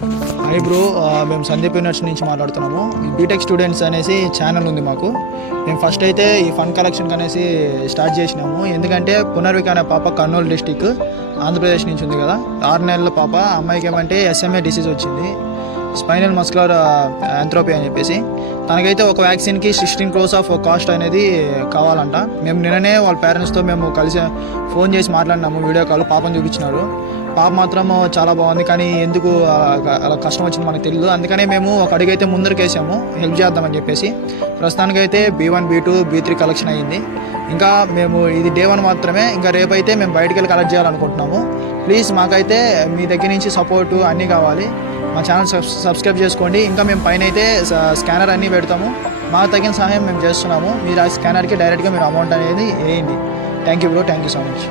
Hi bro, మేము Sandeep university నుంచి మాట్లాడుతున్నాము. ఈ బీటెక్ స్టూడెంట్స్ అనేసి ఛానల్ ఉంది మాకు. మేము ఫస్ట్ అయితే ఈ ఫండ్ కలెక్షన్ అనేసి స్టార్ట్ చేసినాము. ఎందుకంటే పునర్విక అనే పాప కర్నూలు డిస్టిక్ ఆంధ్రప్రదేశ్ నుంచి ఉంది కదా, 6 నెలల పాప. అమ్మాయికి ఏమంటే SMA డిసీజ్ వచ్చింది, స్పైనల్ మస్కులర్ యాంథ్రోపీ అని చెప్పేసి. తనకైతే ఒక వ్యాక్సిన్కి 16 crores ఆఫ్ కాస్ట్ అనేది కావాలంట. మేము నిన్ననే వాళ్ళ పేరెంట్స్తో మేము కలిసి ఫోన్ చేసి మాట్లాడినాము, వీడియో కాల్. పాపను చూపించినారు. పాప మాత్రం చాలా బాగుంది, కానీ ఎందుకు అలా కష్టం వచ్చింది మనకు తెలియదు. అందుకనే మేము ఒక అడుగైతే ముందరికేసాము హెల్ప్ చేద్దామని చెప్పేసి. ప్రస్తుతానికైతే B1, B2, B3 కలెక్షన్ అయ్యింది. ఇంకా మేము ఇది Day 1 మాత్రమే. ఇంకా రేపైతే మేము బయటికి వెళ్ళి కలెక్ట్ చేయాలనుకుంటున్నాము. ప్లీజ్ మాకైతే మీ దగ్గర నుంచి సపోర్టు అన్నీ కావాలి. మా ఛానల్ సబ్స్క్రైబ్ చేసుకోండి. ఇంకా మేము పైన అయితే స్కానర్ అన్నీ పెడతాము. మాకు తగిన సహాయం మేము చేస్తున్నాము. మీరు ఆ స్కానర్కి డైరెక్ట్గా మీరు అమౌంట్ అనేది వేయండి. Thank you bro, thank you so much.